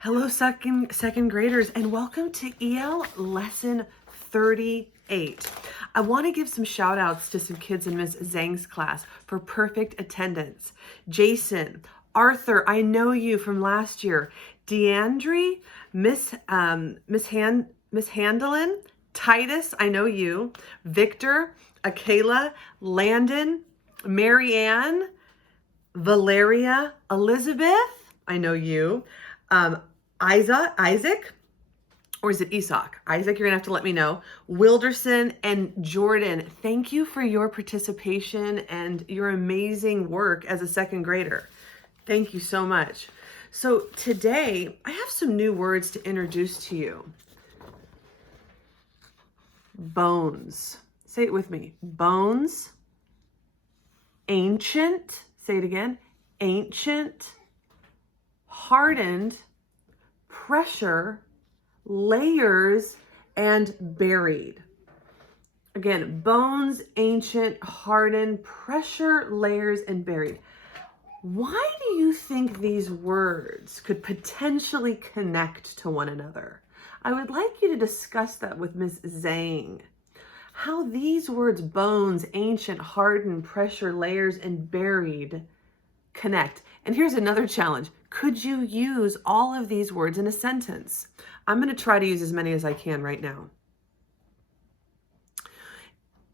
Hello, second graders, and welcome to EL Lesson 38. I want to give some shout outs to some kids in Miss Zhang's class for perfect attendance. Jason, Arthur, I know you from last year. Deandre, Miss Handelin, Titus, I know you. Victor, Akela, Landon, Marianne, Valeria, Elizabeth, I know you. Isaac, or is it Isaac? Isaac, you're gonna have to let me know. Wilderson and Jordan, thank you for your participation and your amazing work as a second grader. Thank you so much. So today, I have some new words to introduce to you. Bones. Say it with me. Bones. Ancient. Say it again. Ancient. Hardened, pressure, layers, and buried. Again, bones, ancient, hardened, pressure, layers, and buried. Why do you think these words could potentially connect to one another? I would like you to discuss that with Ms. Zhang. How these words, bones, ancient, hardened, pressure, layers, and buried, connect. And here's another challenge. Could you use all of these words in a sentence? I'm going to try to use as many as I can right now.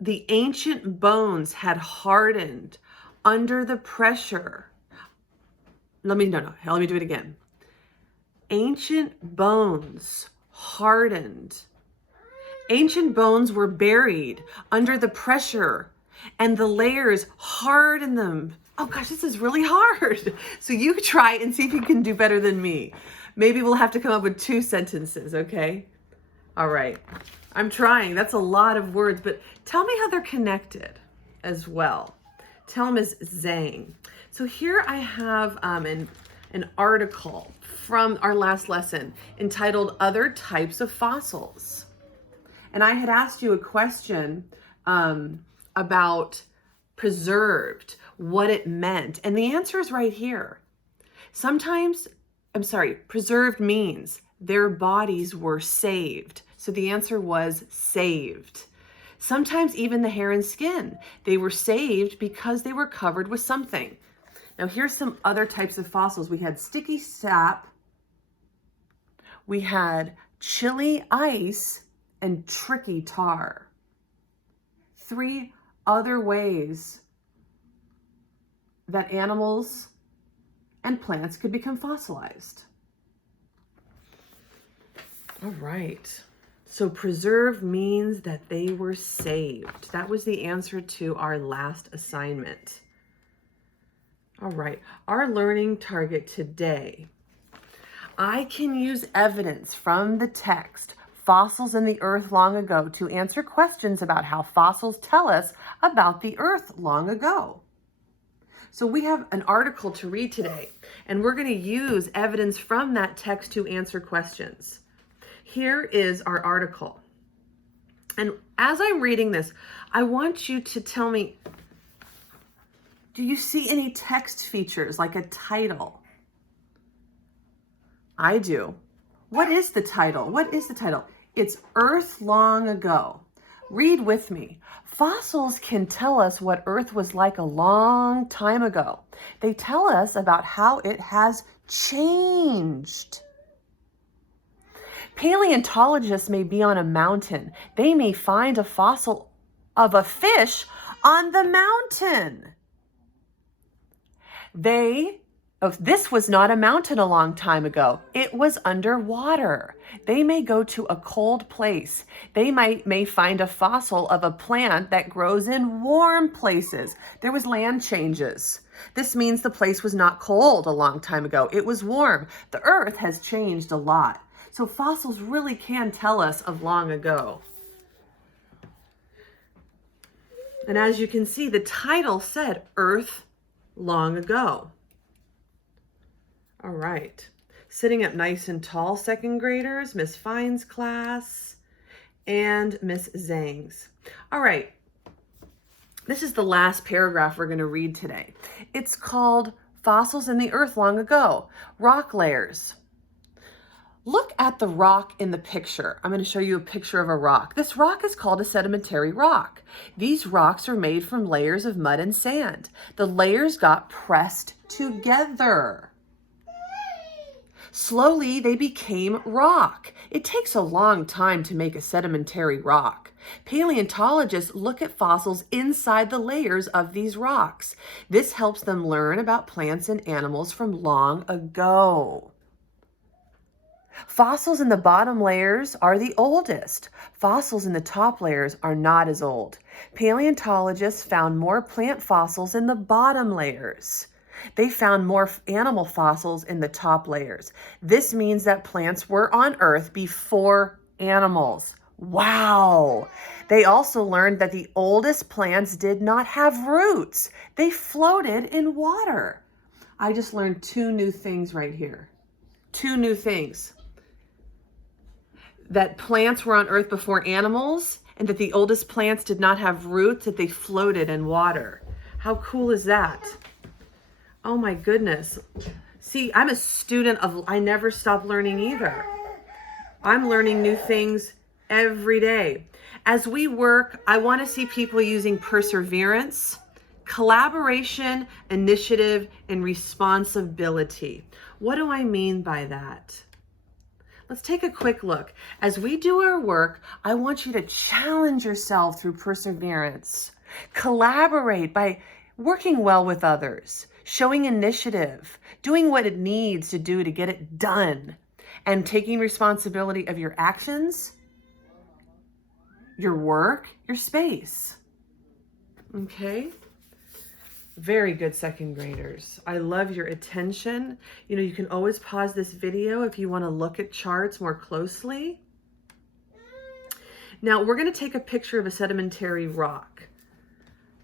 The ancient bones had hardened under the pressure. Let me do it again. Ancient bones hardened. Ancient bones were buried under the pressure, and the layers hardened them. Oh gosh, this is really hard. So you try and see if you can do better than me. Maybe we'll have to come up with 2 sentences, okay? All right, I'm trying. That's a lot of words, but tell me how they're connected as well. Tell Ms. Zhang. So here I have an article from our last lesson entitled Other Types of Fossils. And I had asked you a question about preserved, what it meant. And the answer is right here. Preserved means their bodies were saved. So the answer was saved. Sometimes even the hair and skin, they were saved because they were covered with something. Now here's some other types of fossils. We had sticky sap, we had chili ice, and tricky tar. 3 other ways that animals and plants could become fossilized. All right. So preserved means that they were saved. That was the answer to our last assignment. All right. Our learning target today. I can use evidence from the text Fossils in the Earth Long Ago to answer questions about how fossils tell us about the Earth long ago. So we have an article to read today, and we're going to use evidence from that text to answer questions. Here is our article. And as I'm reading this, I want you to tell me, do you see any text features like a title? I do. What is the title? What is the title? It's Earth Long Ago. Read with me. Fossils can tell us what Earth was like a long time ago. They tell us about how it has changed. Paleontologists may be on a mountain. They may find a fossil of a fish on the mountain. This was not a mountain a long time ago. It was underwater. They may go to a cold place. They may find a fossil of a plant that grows in warm places. There was land changes. This means the place was not cold a long time ago. It was warm. The Earth has changed a lot. So fossils really can tell us of long ago. And as you can see, the title said Earth Long Ago. All right, sitting up nice and tall, second graders, Miss Fine's class and Miss Zhang's. All right, this is the last paragraph we're going to read today. It's called Fossils in the Earth Long Ago, Rock Layers. Look at the rock in the picture. I'm going to show you a picture of a rock. This rock is called a sedimentary rock. These rocks are made from layers of mud and sand. The layers got pressed together. Slowly, they became rock. It takes a long time to make a sedimentary rock. Paleontologists look at fossils inside the layers of these rocks. This helps them learn about plants and animals from long ago. Fossils in the bottom layers are the oldest. Fossils in the top layers are not as old. Paleontologists found more plant fossils in the bottom layers. They found more animal fossils in the top layers. This means that plants were on Earth before animals. Wow! They also learned that the oldest plants did not have roots. They floated in water. I just learned 2 new things right here. 2 new things. That plants were on Earth before animals, and that the oldest plants did not have roots, that they floated in water. How cool is that? Oh my goodness. See, I'm a student of, I never stop learning either. I'm learning new things every day. As we work, I want to see people using perseverance, collaboration, initiative, and responsibility. What do I mean by that? Let's take a quick look. As we do our work, I want you to challenge yourself through perseverance. Collaborate by working well with others, showing initiative, doing what it needs to do to get it done, and taking responsibility of your actions, your work, your space. Okay? Very good, second graders. I love your attention. You know, you can always pause this video if you want to look at charts more closely. Now, we're going to take a picture of a sedimentary rock.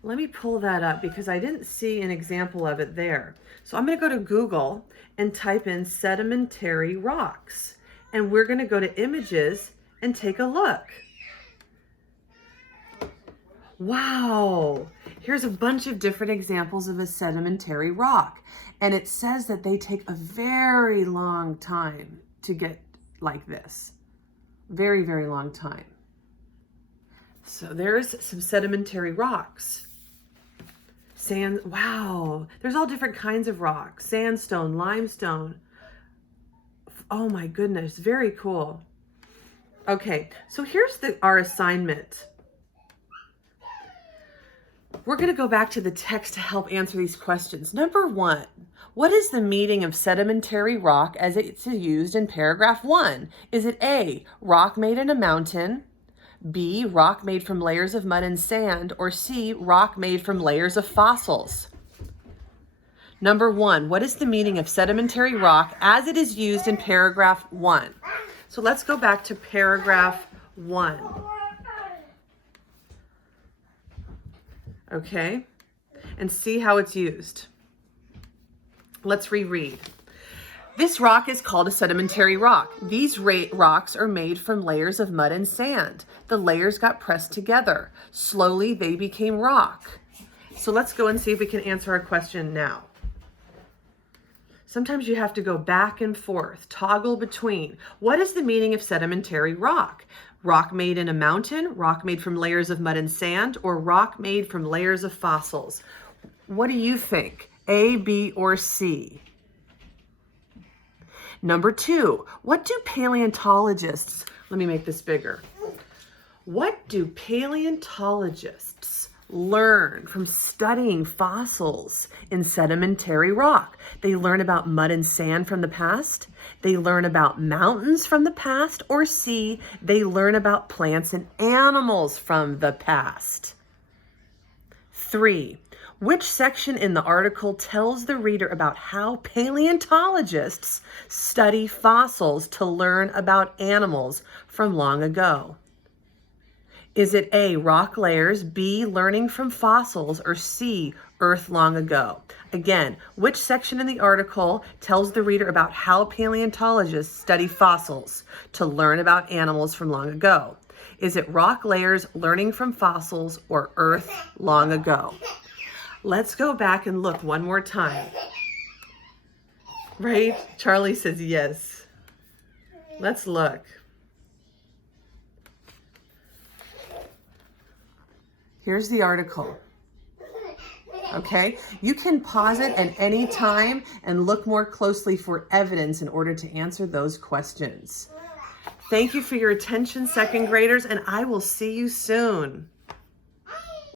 Let me pull that up because I didn't see an example of it there. So I'm going to go to Google and type in sedimentary rocks. And we're going to go to images and take a look. Wow, here's a bunch of different examples of a sedimentary rock. And it says that they take a very long time to get like this. Very, very long time. So there's some sedimentary rocks. Sand, wow, there's all different kinds of rocks. Sandstone, limestone. Oh my goodness, very cool. Okay, so here's our assignment. We're going to go back to the text to help answer these questions. Number 1, what is the meaning of sedimentary rock as it's used in paragraph 1? Is it A, rock made in a mountain, B, rock made from layers of mud and sand, or C, rock made from layers of fossils? Number 1, what is the meaning of sedimentary rock as it is used in paragraph 1? So let's go back to paragraph 1. Okay, and see how it's used. Let's reread. This rock is called a sedimentary rock. These rocks are made from layers of mud and sand. The layers got pressed together. Slowly, they became rock. So let's go and see if we can answer our question now. Sometimes you have to go back and forth, toggle between. What is the meaning of sedimentary rock? Rock made in a mountain, rock made from layers of mud and sand, or rock made from layers of fossils? What do you think? A, B, or C? Number 2, what do paleontologists, let me make this bigger. What do paleontologists learn from studying fossils in sedimentary rock? They learn about mud and sand from the past. They learn about mountains from the past. Or C, they learn about plants and animals from the past. 3, which section in the article tells the reader about how paleontologists study fossils to learn about animals from long ago? Is it A, rock layers, B, learning from fossils, or C, Earth long ago? Again, which section in the article tells the reader about how paleontologists study fossils to learn about animals from long ago? Is it rock layers, learning from fossils, or Earth long ago? Let's go back and look one more time. Right? Charlie says yes. Let's look. Here's the article. Okay, you can pause it at any time and look more closely for evidence in order to answer those questions. Thank you for your attention, second graders, and I will see you soon.